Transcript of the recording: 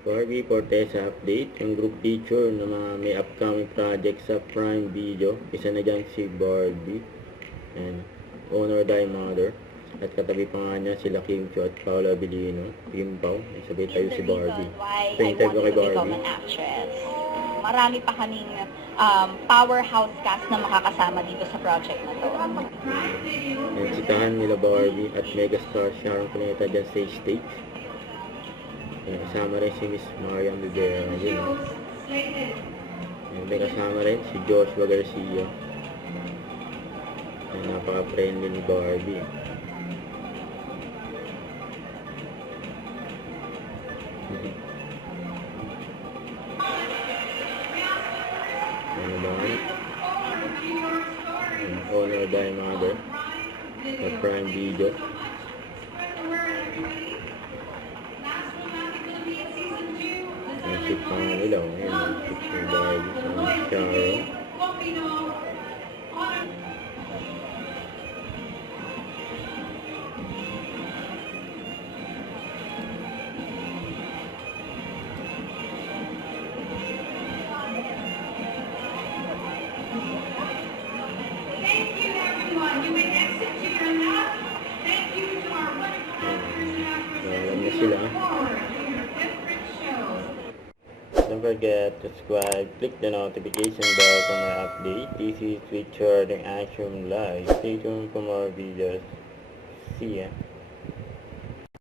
Barbie Fortesa update, ang group picture ng mga may upcoming project sa Prime Video. Isa na dyan si Barbie and Honor Thy Mother. At katabi pa nga niya sila Kim Chiu at Paolo Abilino. Pimpaw, may sabay tayo si Barbie. Why So, I interview kay wanted to become Barbie. an actress. Marami pa kaming powerhouse cast na makakasama dito sa project na to. And sitahan nila Barbie at megastar Sharon Cuneta dyan sa stage. And kasama rin si Miss Mariam Rivera. And may kasama rin si Joshua Garcia. And napaka-friendly ni Barbie. Ano ba? Honor Thy Mother sa Prime Video. Ang ship pa nga nila. Ayan, ang ship ni Barbie sa Sharon. Thank you, everyone. You may exit to your left. Thank you to our wonderful actors and Alam na actresses sila. for your different shows. Don't forget to subscribe, click the notification bell for my update. This is Richard and Action Live. Stay tuned for more videos. See ya.